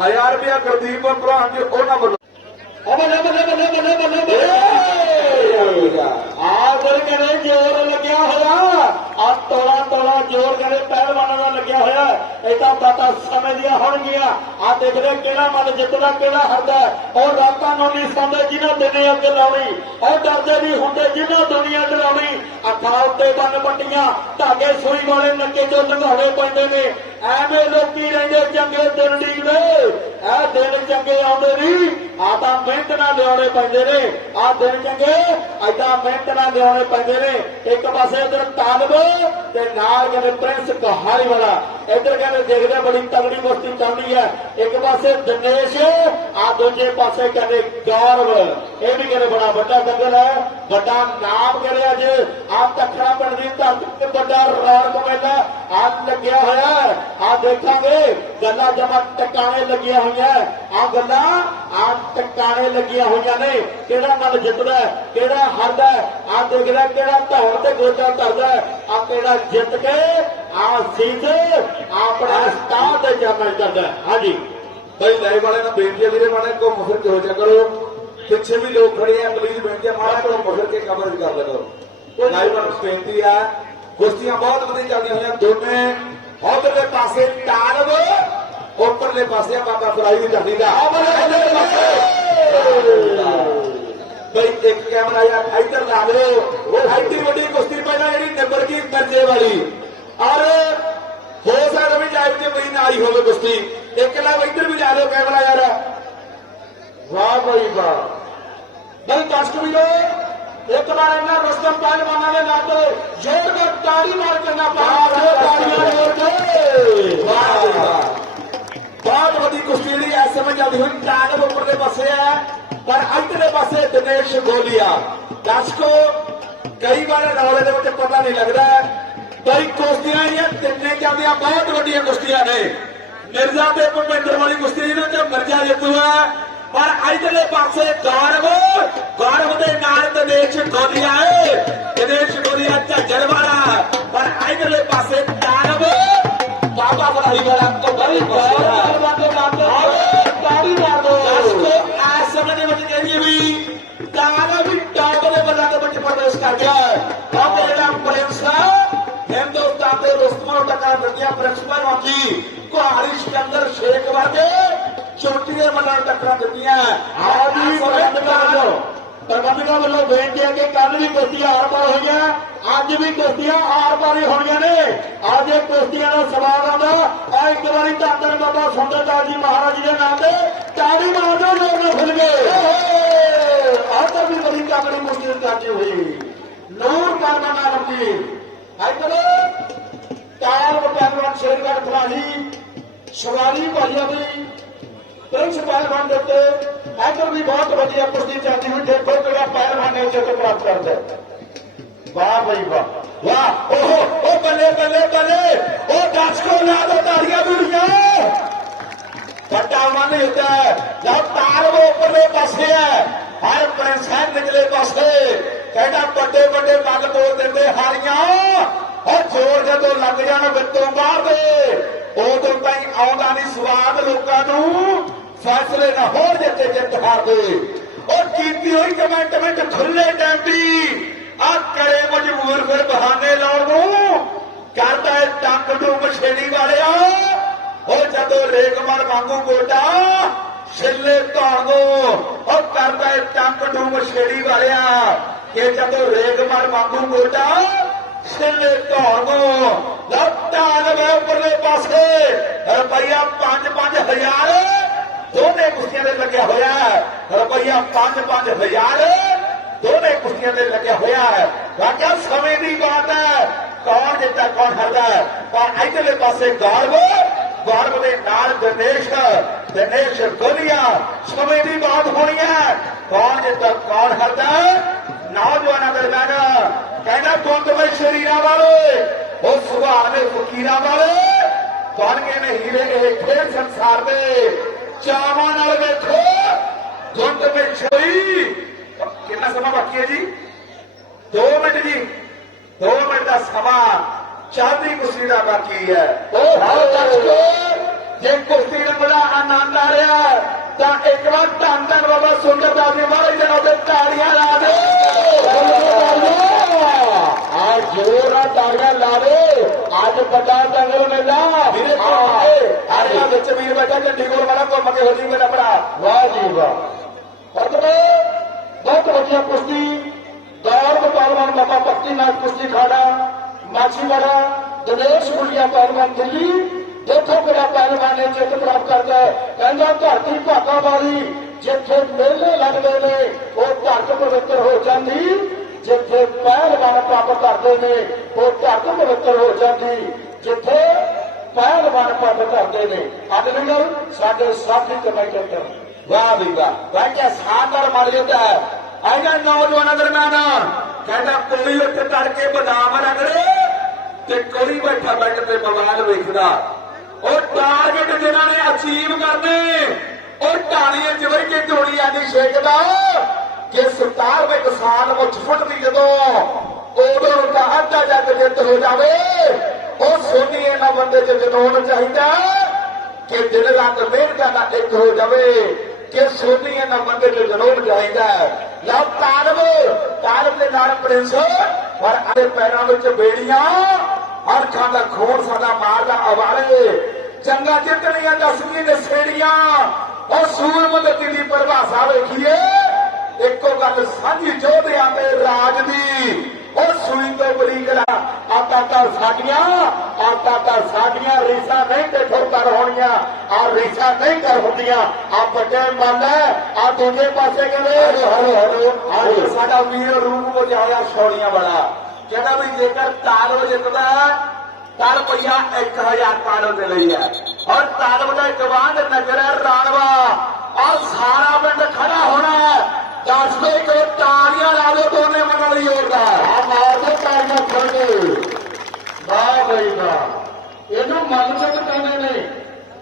1000 ਰੁਪਏ ਗੁਰਦੀਪ ਭਲਵਾਨ ਜੀ ਉਹਨਾਂ ਵੱਲੋਂ ਆ ਦਰ ਕਰੇ ਜੋਰ ਲੱਗਿਆ ਹੋਇਆ ਆ ਤੋਲਾ ਤੋਲਾ ਜੋਰ ਕਰੇ ਪਹਿਲਵਾਨਾਂ ਦਾ ਲੱਗਿਆ ਹੋਇਆ, ਇਹ ਤਾਂ ਪਤਾ ਸਮੇਂ ਦੀਆਂ ਹੋਣਗੀਆਂ। ਆ ਦੇਖਦੇ ਕਿਹੜਾ ਮਨ ਜਿੱਤਦਾ, ਕਿਹੜਾ ਹਾਰਦਾ ਉਹ ਰਾਤਾਂ ਨੂੰ ਨਹੀਂ ਸੌਂਦੇ ਜਿਨ੍ਹਾਂ ਦਿਨੇ ਅੱਗੇ ਲਾਉਣੀ। ਉਹ ਡਰਦੇ ਵੀ ਹੁੰਦੇ ਜਿਨ੍ਹਾਂ ਦੁਨੀਆ ਡਰਾਉਣੀ ਅੱਖਾਂ ਉੱਤੇ ਬੰਨ ਪੱਟੀਆਂ, ਧਾਗੇ ਸੂਈ ਵਾਲੇ ਨੱਕੇ ਚੋਂ ਲੰਘਾਉਣੇ ਪੈਂਦੇ ਨੇ। ਐਵੇਂ ਲੋਕੀ ਰਹਿੰਦੇ ਚੰਗੇ ਦਿਨ ਡੀਕਦੇ। ਇਹ ਦਿਨ ਚੰਗੇ ਆਉਂਦੇ ਨਹੀਂ ਆ ਤਾਂ ਮਿਹਨਤ ਨਾਲ ਲਿਆਉਣੇ ਪੈਂਦੇ ਨੇ। ਆ ਦਿਨ ਚੰਗੇ ਐਦਾਂ ਮਿਹਨਤ ਨਾਲ ਲਿਆਉਣੇ ਪੈਂਦੇ ਨੇ। ਇੱਕ ਪਾਸੇ ਇਧਰ ਤਾਲਬ ਤੇ ਨਾਲ ਕਹਿੰਦੇ ਪ੍ਰਿੰਸ ਕਹਾਰੀ ਵਾਲਾ ਇਧਰ ਕਹਿੰਦੇ ਦੇਖਦੇ ਬੜੀ ਤਗੜੀ ਕੁਸ਼ਤੀ ਚੱਲਦੀ ਹੈ ਇੱਕ ਪਾਸੇ ਦਿਨੇਸ਼ ਆ ਦੂਜੇ ਪਾਸੇ ਕਹਿੰਦੇ ਗੌਰਵ। ਇਹ ਵੀ ਕਹਿੰਦੇ ਬੜਾ ਵੱਡਾ ਦੰਗਲ ਹੈ ਵੱਡਾ ਨਾਮ ਕਹਿੰਦੇ ਅੱਜ। ਆ ਤਖੜਾ ਪਿੰਡ ਦੀ ਧਰਤੀ ਤੇ ਵੱਡਾ ਰੌਣਕ ਮੇਲਾ ਆ ਲੱਗਿਆ ਹੋਇਆ। ਆ ਦੇਖਾਂਗੇ ਗੱਲਾਂ ਜਮਾ ਟਿਕਾਣੇ ਲੱਗੀਆਂ ਹੋਈਆਂ। ਆ ਗੱਲਾਂ ਆ ਟਿਕਾਣੇ ਲੱਗੀਆਂ ਹੋਈਆਂ ਨੇ। ਕਿਹੜਾ ਮਨ ਜਿੱਤਦਾ ਕਿਹੜਾ ਹਾਰਦਾ ਆ ਦੇਖਦਾ ਕਿਹੜਾ ਧੌਣ ਤੇ ਗੋਡਾ ਧਰਦਾ ਆ ਕਿਹੜਾ ਜਿੱਤ ਕੇ ਆ ਸੀਧ ਆਪਣਾ ਸਟਾਰ ਤੇ ਜਾਮਣ ਕਰਦਾ। ਹਾਂਜੀ। ਭਾਈ ਲਾਈਵ ਵਾਲੇ ਨੂੰ ਬੇਨਤੀ ਵੀਰੇ ਮਾੜੇ ਕੋ ਮੁਖਰ ਕੇ ਹੋ ਜਾ ਕਰੋ। ਪਿੱਛੇ ਵੀ ਲੋਕ ਖੜੇ ਆ ਪਲੀਜ਼ ਬੇਨਤੀ ਮਾੜਾ ਕੋ ਮੁਖਰ ਕੇ ਕਵਰੇਜ ਕਰ ਲਿਆ ਕਰੋ ਲਾਈਵ ਬੇਨਤੀ ਹੈ ਕੁਸ਼ਤੀਆਂ ਬਹੁਤ ਵਧੀਆ ਚੱਲਦੀਆਂ ਹੋਈਆਂ ਦੋਨੇ ਉਧਰਲੇ ਪਾਸੇ ਤਾਲਬ ਉੱਪਰਲੇ ਪਾਸੇ ਬਾਬਾ ਫਰਾਈ ਦੀ ਝੰਡੀ ਦਾ। ਬਈ ਇੱਕ ਕੈਮਰਾ ਯਾਰ ਇੱਧਰ ਲਾ ਲਿਓ ਉਹ ਐਡੀ ਵੱਡੀ ਕੁਸ਼ਤੀ ਪਹਿਲਾਂ ਜਿਹੜੀ ਨੰਬਰ ਕੀ ਦਰਜੇ ਵਾਲੀ। ਔਰ ਹੋ ਸਕਦਾ ਵੀ ਜਾਇਬ ਤੇ ਬਈ ਨਾ ਆਈ ਹੋਵੇ ਕੁਸ਼ਤੀ। ਇੱਕ ਲਾ ਇੱਧਰ ਵੀ ਲਾ ਲਿਓ ਕੈਮਰਾ ਯਾਰ। ਵਾਹ ਬਈ ਵਾਹ। ਬਈ ਦਰਸ਼ਕ ਵੀਰੋ ਇੱਕ ਵਾਰ ਇਹਨਾਂ ਰਸਤਮ ਪਹਿਲਵਾਨਾਂ ਦੇ ਨਾਂ ਤੇ ਕੇ ਤਾੜੀ ਮਾਰ ਕੇ ਨਾ ਪਾਓ ਤਾੜੀਆਂ ਜੋਰ ਕੇ। ਵਾਹ। ਬਹੁਤ ਵੱਡੀ ਕੁਸ਼ਤੀ ਜਿਹੜੀ ਇਸ ਸਮੇਂ ਚੱਲਦੀ ਹੋਈ ਤਾਕਤ ਉੱਪਰਲੇ ਪਾਸੇ ਹੈ, ਪਰ ਇੱਧਰਲੇ ਪਾਸੇ ਦਿਨੇਸ਼ ਗੋਲੀਆ। ਦਰਸ਼ਕੋ, ਕਈ ਵਾਰ ਰੌਲੇ ਦੇ ਵਿੱਚ ਪਤਾ ਨਹੀਂ ਲੱਗਦਾ ਬਈ ਕੁਸ਼ਤੀਆਂ ਇਹ ਤਿੰਨੇ ਚੱਲਦੀਆਂ, ਬਹੁਤ ਵੱਡੀਆਂ ਕੁਸ਼ਤੀਆਂ ਨੇ। ਮਿਰਜ਼ਾ ਤੇ ਭੁਪਿੰਦਰ ਵਾਲੀ ਕੁਸ਼ਤੀ ਜਿਹਨਾਂ ਚ ਮਿਰਜ਼ਾ ਜਿੱਤੂ ਹੈ। ਪਰ ਇੱਧਰਲੇ ਪਾਸੇ ਗੌਰਵ ਗੌਰਵ ਦੇ ਨਾਲ ਦਿਨੇਸ਼ ਗੋਲੀਆ ਹੈ ਦਿਨੇਸ਼ ਗੋਲੀਆ ਝੱਜਰ ਵਾਲਾ। ਪਰ ਇੱਧਰਲੇ ਪਾਸੇ ਦਾਨਵ ਬਾਬਾ ਬਣਾਈ ਵਾਲਾ ਕਬਰੀ ਗੌਰ ਵਾਦੇ ਨਾਤੇ ਤਾੜੀ ਮਾਰ ਦੋ। ਦਸਕੋ ਇਸ ਸਮੇਂ ਦੇ ਵਿੱਚ ਕਹਿੰਦੀ ਵੀ ਦਾਣਾ ਵੀ ਟੌਪ ਦੇ ਬੱਲਾਂ ਦੇ ਵਿੱਚ ਪ੍ਰਵੇਸ਼ ਕਰ ਗਿਆ। ਉਹ ਜਿਹੜਾ ਪ੍ਰਿੰਸ ਹਿੰਦੁਸਤਾਨ ਦੇ ਰੁਸਤਮੋਂ ਟਕਾ ਦਿੱਤੀਆਂ ਪ੍ਰਿੰਸੀਪਲ ਮੰਜੀ ਕੁਹਾਰੀ ਸਿਕੰਦਰ ਸ਼ੇਖ ਵਰਗੇ ਚੋਟੀ ਦੇ ਨੂੰ ਟੱਕਰਾਂ ਦਿੱਤੀਆਂ। ਆਦੀ ਪ੍ਰਬੰਧਕਾਂ ਵੱਲੋਂ ਪ੍ਰਬੰਧਕਾਂ ਵੱਲੋਂ ਬੇਨਤੀ ਹੈ ਕਿ ਕੱਲ ਵੀ ਕੁਸ਼ਤੀਆਂ ਆਰ ਪਾਰ ਹੋਈਆਂ, ਅੱਜ ਵੀ ਕੁਸ਼ਤੀਆਂ ਆਰ ਪਾਰ ਹੀ ਹੋਣੀਆਂ ਨੇ। ਅੱਜ ਇਹ ਕੁਸ਼ਤੀਆਂ ਦਾ ਸਵਾਲ ਆਉਂਦਾ। ਆ ਇੱਕ ਵਾਰੀ ਧੰਨ ਬਾਬਾ ਸੁੰਦਰਦਾਸ ਜੀ ਮਹਾਰਾਜ ਦੇ ਨਾਮ ਤੇ ਤਾੜੀ ਮਾਰ ਦਿਓ ਜੋਰ ਨਾਲ ਖੁੱਲ ਗਏ। ਆਹ ਵੀ ਬੜੀ ਕਾਮੜੀ ਕੁਸ਼ਤੀ ਚਾਚੀ ਹੋਈ। ਨੂਰ ਕਰਮਾ ਨਾਮ ਦੀ ਇੱਧਰ ਤਾਲ ਬਟਾਲਵਾਨ ਸ਼ੇਰਗੜ ਖਲਾਹੀ ਸ਼ਵਾਲੀ ਭਾਈਆ ਦੀ ਪ੍ਰਿੰਸ ਪਹਿਲਵਾਨ ਦੇ ਉੱਤੇ ਵੀ ਬਹੁਤ ਵਧੀਆ ਕੁਸ਼ਤੀ ਚੱਲਦੀ ਹੋਈ ਦੇਖੋ ਕਿਹੜਾ ਪਹਿਲਵਾਨ ਨੇ ਜਿੱਤ ਪ੍ਰਾਪਤ ਕਰਦਾ ਵਾਹ ਬਈ ਵਾਹ। ਵਾਹ, ਓਹੋ ਉਹ ਬੱਲੇ ਬੱਲੇ ਬੱਲੇ। ਉਹ ਦਰਸ਼ਕੋ, ਲਾ ਦੋ ਤਾੜੀਆਂ ਦੂੜੀਆਂ ਵੱਡਾ ਮਨ ਹੁੰਦਾ ਹੈ। ਜਦ ਤਾਲ ਉਹ ਉੱਪਰਲੇ ਪਾਸੇ ਹੈ, ਹਰ ਪ੍ਰਿੰਸੈਸ ਨਿਕਲੇ ਪਾਸੇ। ਕਹਿੰਦਾ ਵੱਡੇ ਵੱਡੇ ਮਨ ਤੋੜ ਦਿੰਦੇ ਹਾਰੀਆਂ? ਔਰ ਜੋਰ ਜਦੋਂ ਲੱਗ ਜਾਣ, ਵਿੱਚੋਂ ਬਾਹਰ ਦੇ। ਉਦੋਂ ਤਾਈਂ ਆਉਂਦਾ ਨਹੀਂ ਸਵਾਦ ਲੋਕਾਂ ਨੂੰ। ਫੈਸਲੇ ਨਾ ਹੋਣ ਜਿੱਤੇ ਜਿੱਤ ਹਾਰ ਔਰ ਕੀਤੀ ਹੋਈ ਕਮੈਂਟਮੈਂਟ ਖੁੱਲੇ ਟਾਈਮ ਦੀ। ਆ ਕਰੇ ਮਜਬੂਰ ਫਿਰ ਬਹਾਨੇ ਲਾਉਣ ਨੂੰ। ਕਰਦਾ ਹੈ ਟੰਗ ਡੂਬ ਛੇੜੀ ਵਾਲਿਆ। ਉਹ ਜਦੋਂ ਰੇਗਮਰ ਵਾਂਗੂ ਗੋਟਾ ਛਿੱਲੇ ਧੌਣ ਦੋ ਉਹ ਕਰਦਾ ਹੈ ਟੰਗ ਡੂਬ ਛੇੜੀ ਵਾਲਿਆ। ਕਿ ਜਦੋਂ ਰੇਗਮਰ ਵਾਂਗੂ ਗੋਟਾ ਛਿੱਲੇ ਧੌਣ ਦੋ ਲੱਤਾਂ ਲਵੇ ਉੱਪਰਲੇ ਪਾਸੇ। ਰੁਪਈਆ 5-5000 ਦੋਨੇ ਕੁਸ਼ਤੀਆਂ ਦੇ ਲੱਗਿਆ ਹੋਇਆ ਰੁਪਈਆ 5-5000 ਦੋਨੇ ਕੁਸ਼ਤੀਆਂ ਦੇ ਲੱਗਿਆ ਹੋਇਆ ਵਾਕਿਆ ਸਮੇਂ ਦੀ ਬਾਤ ਹੈ। ਕੌਣ ਜਿੱਤਾ ਕੌਣ ਹਾਰਦਾ ਹੈ। ਪਰ ਇਧਰਲੇ ਪਾਸੇ ਗੌਰਵ ਗੌਰਵ ਦੇ ਨਾਲ ਦਿਨੇਸ਼ ਦਿਨੇਸ਼ ਗੋਲੀਆ। ਸਮੇਂ ਦੀ ਬਾਤ ਹੋਣੀ ਹੈ। ਕੌਣ ਜਿੱਤਾ ਕੌਣ ਹਾਰਦਾ ਹੈ? ਨੌਜਵਾਨਾਂ ਦਰਮਿਆਨ ਕਹਿੰਦਾ ਗੁੰਦਵੇਂ ਸ਼ਰੀਰਾਂ ਵਾਲੇ ਉਹ ਸੁਭਾਅ ਦੇ ਫਕੀਰਾਂ ਵਾਲੇ ਕੌਣ ਕੇ ਨੇ ਹੀਰੇ ਇਹ ਖੇਡ ਸੰਸਾਰ ਦੇ ਚਾਵਾਂ ਨਾਲ ਵੇਖੋ ਗੁੰਦ ਵਿੱਚ ਹੋਈ ਕਿੰਨਾ ਸਮਾਂ ਬਾਕੀ ਹੈ ਜੀ? 2 ਮਿੰਟ ਜੀ 2 ਮਿੰਟ ਦਾ ਸਮਾਂ ਚਾਂਦੀ ਕੁਸ਼ਤੀ ਦਾ ਬਾਕੀ ਹੈ। ਉਹ ਹਰ ਦਰਸ਼ਕੋ ਜੇ ਕੁਸ਼ਤੀ ਦਾ ਬੜਾ ਆਨੰਦ ਆ ਰਿਹਾ ਤਾਂ ਇੱਕ ਵਾਰ ਧੰਨ ਧੰਨ ਬਾਬਾ ਸੁੰਦਰ ਦਾਸ ਜੀ ਮਹਾਰਾਜ ਦੇ ਤੇ ਤਾੜੀਆਂ ਲਾ ਦੇ। ਆ ਜੋਰ ਨਾਲ ਤਾੜੀਆਂ ਲਾਵੇ। ਅੱਜ ਵੱਡਾ ਜੰਗਲ ਮੇਲਾ। ਵੀਰੇ ਆੜਿਆ ਵਿੱਚ ਵੀਰ ਬੈਠਾ ਚੰਡੀਗੜ੍ਹ ਵਾਲਾ ਘੁੰਮ ਕੇ ਹੋ ਜੀ ਮੇਰਾ ਭਰਾ ਵਾਹ ਜੀ ਵਾਹ। ਫਤਵੇ ਬਹੁਤ ਵਧੀਆ ਕੁਸ਼ਤੀ। ਦੌੜ ਪਹਿਲਵਾਨ ਬਾਬਾ ਭਗਤੀ ਨਾਥ ਕੁਸ਼ਤੀ ਖਾੜਾ ਮਾਛੀਵਾੜਾ ਦਿਨੇਸ਼ ਗੁਲੀਆ ਪਹਿਲਵਾਨ ਦਿੱਲੀ। ਦੇਖੋ ਕਿਹੜਾ ਪਹਿਲਵਾਨ ਨੇ ਜਿੱਤ ਪ੍ਰਾਪਤ ਕਰਦਾ ਹੈ। ਕਹਿੰਦਾ ਧਰਤੀ ਭਾਗਾ ਵਾਲੀ ਜਿੱਥੇ ਮੇਲੇ ਲੱਗਦੇ ਨੇ ਉਹ ਧਰਤ ਪਵਿੱਤਰ ਹੋ ਜਾਂਦੀ। ਜਿੱਥੇ ਪਹਿਲਵਾਨ ਪ੍ਰਾਪਤ ਕਰਦੇ ਨੇ, ਉਹ ਧਰਤ ਪਵਿੱਤਰ ਹੋ ਜਾਂਦੀ। ਜਿੱਥੇ ਪਹਿਲਵਾਨ ਪ੍ਰਾਪਤ ਕਰਦੇ ਨੇ ਅਗਲੀ ਸਾਡੇ ਸਾਥੀ ਕਮੇਟੀ ਵਾਹ ਵੀ ਵਾਹ। ਵਾਕਿਆ ਸ਼ਾਨਦਾਰ ਮਾਰ ਜਾਂਦਾ ਹੈ। ਆਇਆ ਨੌਜਵਾਨਾਂ ਦਰਮਿਆਨ, ਕਹਿੰਦਾ ਕੋਈ ਉੱਤੇ ਤੜਕੇ ਬਦਾਮ ਰਗੜੇ ਤੇ ਕੋਈ ਬੈਠਾ ਬੈਠ ਤੇ ਮੋਬਾਈਲ ਵੇਖਦਾ। ਉਹ ਟਾਰਗੇਟ ਜਿਹਨਾਂ ਨੇ ਅਚੀਵ ਕਰਨੇ, ਉਹ ਢਾਣੀਆਂ ਚ ਵਈ ਕੇ ਢੋੜੀ ਆਦੀ ਛੇਕਦਾ ਕਿ 17 ਵਿੱਚ ਸਾਲ ਮੁੱਛ ਫੁੱਟਦੀ ਜਦੋਂ ਉਦੋਂ ਦਾ ਅੱਧਾ ਜੱਗ ਜਿੱਤ ਹੋ ਜਾਵੇ, ਉਹ ਸੋਨੀ ਇਹਨਾਂ ਬੰਦੇ ਚ ਜਨੂਨ ਚਾਹੀਦਾ ਕਿ ਦਿਨ ਰਾਤ ਮਿਹਨਤਾਂ ਦਾ ਇੱਕ ਹੋ ਜਾਵੇ, ਕਿ ਸੋਨੀ ਇਹਨਾਂ ਬੰਦੇ ਤੇ ਜਨੂਨ ਚਾਹੀਦਾ ਲਓ ਤਾਲਬ ਤਾਲਬ ਦੇ ਨਾਲ ਪ੍ਰਿੰਸ, ਪਰ ਆਦੇ ਪੈਰਾਂ ਵਿੱਚ ਬੇੜੀਆਂ ਅੱਖਾਂ ਦਾ ਖੂਨ ਸਾਡਾ ਮਾਰਦਾ ਅਵਾਲੇ ਚੰਗਾ ਜਿੱਤਣੀਆਂ, ਦਸਵੀਂ ਦੇ ਸੇੜੀਆਂ, ਉਹ ਸੂਰਮਦਤੀ ਦੀ ਪਰਿਭਾਸ਼ਾ ਵੇਖੀਏ। ਇੱਕੋ ਗੱਲ ਸਾਂਝੀ ਜੋਧਿਆਂ ਤੇ ਰਾਜ ਦੀ ਉਹ ਸੂਈ ਤੋਂ ਬੜੀ ਗਲਾ ਆਤਾ ਤਾਂ ਸਾਡੀਆਂ ਆਤਾ ਤਾਂ ਸਾਡੀਆਂ ਰੀਸਾਂ ਨਹੀਂ ਤੇ ਠੋਕਰ ਹੋਣੀਆਂ। ਆ ਰੀਸਾਂ ਨਹੀਂ ਕਰ ਹੁੰਦੀਆਂ। ਆ ਵੱਡੇ ਮਨ ਆ ਦੂਜੇ ਪਾਸੇ ਕਹਿੰਦੇ ਹਲੋ ਹਲੋ ਹਲੋ। ਅੱਜ ਸਾਡਾ ਵੀਰ ਰੂਪ ਵਜਾਇਆ ਛੋੜੀਆਂ ਵਾਲਾ। ਕਹਿੰਦਾ ਵੀ ਜੇਕਰ ਤਾਲਬ ਜਿੱਤਦਾ ਤਾਂ ਰੁਪਈਆ 1000 ਤਾਲਬ ਦੇ ਲਈ ਹੈ। ਔਰ ਤਾਲਬ ਦਾ ਨਗਰ ਹੈ ਰਾਣਵਾ। ਔਰ ਸਾਰਾ ਪਿੰਡ ਖੜਾ ਹੋਣਾ ਹੈ ਦੱਸ ਦੋ ਇੱਕ ਵਾਰ ਤਾਲੀਆਂ ਲਾ ਦਿਓ ਦੋਨੇ ਮੰਨ ਲਈ ਜ਼ੋਰਦਾਰ ਆ ਮਾਰਦੇ ਤਾੜੀਆਂ ਖੋਲਦੇ ਵਾਹ ਬਈ ਵਾਹ ਇਹਨੂੰ ਮਨਚਕ ਕਹਿੰਦੇ ਨੇ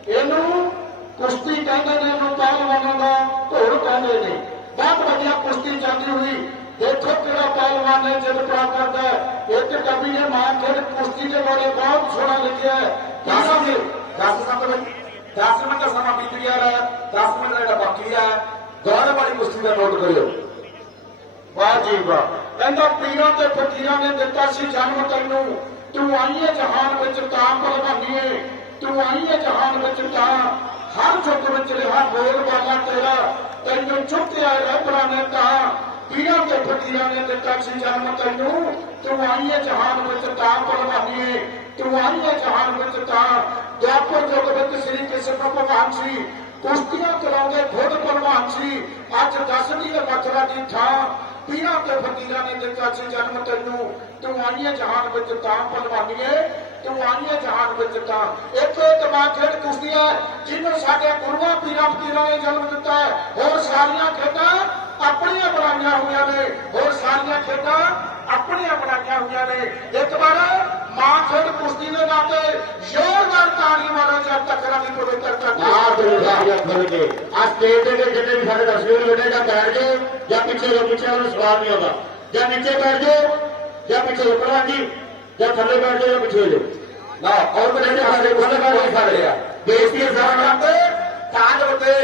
ਇਹਨੂੰ ਕੁਸ਼ਤੀ ਕਹਿੰਦੇ ਨੇ ਇਹਨੂੰ ਪਹਿਲਵਾਨਾਂ ਦਾ ਢੋਲ ਕਹਿੰਦੇ ਨੇ ਬਹੁਤ ਵਧੀਆ ਕੁਸ਼ਤੀ ਚੱਲਦੀ ਹੋਈ ਦੇਖੋ ਕਿਹੜਾ ਪਹਿਲਵਾਨ ਨੇ ਜਿੱਤ ਪ੍ਰਾਪਤ ਕਰਦਾ ਹੈ। ਇੱਕ ਕਵੀ ਨੇ ਮਾਂ ਖੇਡ ਕੁਸ਼ਤੀ ਦੇ ਬਾਰੇ ਬਹੁਤ ਸੋਹਣਾ ਲਿਖਿਆ ਹੈ। ਦਸ ਜੀ 10 ਮਿੰਟ 10 ਮਿੰਟ ਦਾ ਸਮਾਂ ਬੀਤ ਗਿਆ ਹੈ। 10 ਮਿੰਟ ਦਾ ਜਿਹੜਾ ਬਾਕੀ ਹੈ ਗੌਰਵ ਵਾਲੀ ਕੁਸ਼ਤੀ ਦਾ ਨੋਟ ਕਰਿਓ। ਵਾਹ ਜੀ ਵਾਹ। ਕਹਿੰਦਾ ਪੀਰਾਂ ਤੇ ਫਕੀਰਾਂ ਨੇ ਦਿੱਤਾ ਸੀ ਜਨਮ ਤੈਨੂੰ। ਤੂੰ ਆਈਏ ਜਹਾਨ ਵਿੱਚ ਤਾਂ ਭਲਵਾਨੀਏ। ਤੂੰ ਆਈਏ ਜਹਾਨ ਵਿੱਚ ਤਾਂ। ਹਰ ਜੁਗ ਵਿੱਚ ਰਿਹਾ ਬੋਲ ਬਾਲਾ ਤੇਰਾ। ਤੈਨੂੰ ਚੁੱਕਿਆ ਰੱਬਰਾ ਨੇ ਤਾਂ। ਪੀਰਾਂ ਤੇ ਫਕੀਰਾਂ ਜਨਮ ਤੈਨੂੰ ਤੂੰ ਆਈਏ ਜਹਾਨ ਵਿੱਚ ਤਾਂ ਭਲਵਾਨੀਏ ਤੂੰ ਆਈਏ ਜਹਾਨ ਵਿੱਚ ਤਾਂ। ਦੁਆਪਰ ਜੁਗ ਵਿੱਚ ਸ੍ਰੀ ਕ੍ਰਿਸ਼ਨ ਭਗਵਾਨ ਸੀ ਕੁਸ਼ਤੀਆਂ ਕਰਾਉਂਦੇ ਖੁਦ ਭਲਵਾਨ ਸੀ ਅੱਜ ਦਸਵੀਂ ਦੇ ਮਥੁਰਾ ਦੀ ਥਾਂ, ਪੀਰਾਂ ਤੇ ਫਕੀਰਾਂ ਨੇ ਦਿੱਤਾ ਸੀ ਜਨਮ ਤੈਨੂੰ ਤੂੰ ਆਈਏ ਜਹਾਨ ਵਿੱਚ ਤਾਂ ਭਲਵਾਨੀਏ ਤੂੰ ਆਈਏ ਜਹਾਨ ਵਿੱਚ ਤਾਂ। ਇੱਕ ਇੱਕ ਖੇਡ ਕੁਸ਼ਤੀ ਹੈ, ਜਿਹਨੂੰ ਸਾਡੇ ਗੁਰੂਆਂ, ਪੀਰਾਂ, ਫਕੀਰਾਂ ਨੇ ਜਨਮ ਦਿੱਤਾ ਹੋਰ ਸਾਰੀਆਂ ਖੇਡਾਂ ਆਪਣੀਆਂ ਬਣਾਈਆਂ ਹੋਈਆਂ ਨੇ। ਹੋਰ ਸਾਰੀਆਂ ਖੇਡਾਂ ਆਪਣੀਆਂ ਬਣਾਈਆਂ ਹੋਈਆਂ ਨੇ। ਇੱਕ ਵਾਰ ਮਾਂ ਖੇਡ ਕੁਸ਼ਤੀ ਦੇ ਨਾਤੇ ਜ਼ੋਰਦਾਰ ਤਾੜੀ ਮਾਰੋ ਜਦ ਤੱਕ ਰਾਣੀ ਪਵਿੱਤਰ ਨਾ ਕਰਦੀ ਗੁਰੂ ਸਾਹਿਬ ਖੁੱਲ ਕੇ ਆ ਸਟੇਜ ਦੇ ਜਿੰਨੇ ਵੀ ਸਾਡੇ ਦਰਸ਼ਕ ਬੈਠੇ ਜਾਂ ਬੈਠ ਜਾਓ ਜਾਂ ਪਿੱਛੇ ਜੋ ਪਿੱਛੇ ਉਹਨੂੰ ਸਵਾਲ ਨਹੀਂ ਆਉਂਦਾ। ਜਾਂ ਨੀਚੇ ਬੈਠ ਜਾਓ ਜਾਂ ਪਿੱਛੇ ਉੱਪਰਾਂ ਜੀ ਜਾਂ ਥੱਲੇ ਬੈਠ ਜਾਓ ਜਾਂ ਪਿੱਛੇ ਹੋ ਜਾਓ। ਨਾ ਔਰ ਮੇਰੇ ਸਾਡੇ ਕੋਲ ਕੋਈ ਸਾਡੇ ਆ ਬੇਇੱਜ਼ਤੀ ਇਸ ਸਾਰਾ ਤਰ੍ਹਾਂ ਤੇ ਕਾਜ ਉਤੇ